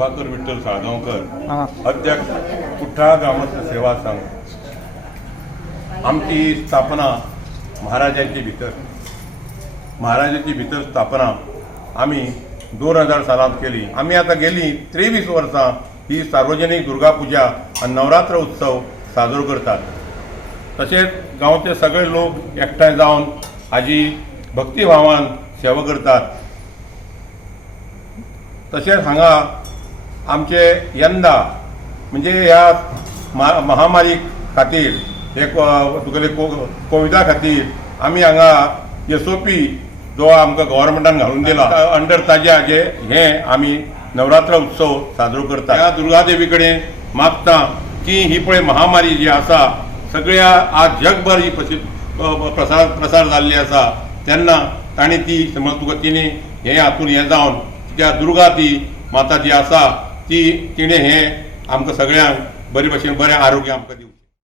प्रभाकर विठ्ठल साळगांवकर, हां अध्यक्ष कुठ्ठाळ ग्रामस्थ सेवा संघ। आमची स्थापना महाराजांची भितर स्थापना आम्ही 2000 सालांत केली। आम्ही आता गेली 23 वर्सां ही सार्वजनिक दुर्गा पूजा आणि नवरात्र उत्सव साजरो करतात। तसेच गांवचे सगळे लोक एकठांय जावन हाजी भक्तिभावान सेवा करतात। तसेच हांगा आमचे यंदा म्हणजे ह्या महामारी खातीर एक तुगेले कोविडा खातीर आमी हांगा SOP जो आमकां गव्हर्मेंटान घालून दिला अंडर ताजे हाजे हे आमी नवरात्र उत्सव साजरो करता। ह्या दुर्गादेवी कडेन मागता की ही पळय महामारी जी आसा सगळ्या आज जगभर ही प्रसार जाल्ली आसा तेन्ना ताणी ती समज तुका तिणे हे हातून हे जावन त्या दुर्गा ती माता जी आसा ती तिणे हे आमकां सगळ्यांक बरे भशेन बरें आरोग्य आमकां दिवं।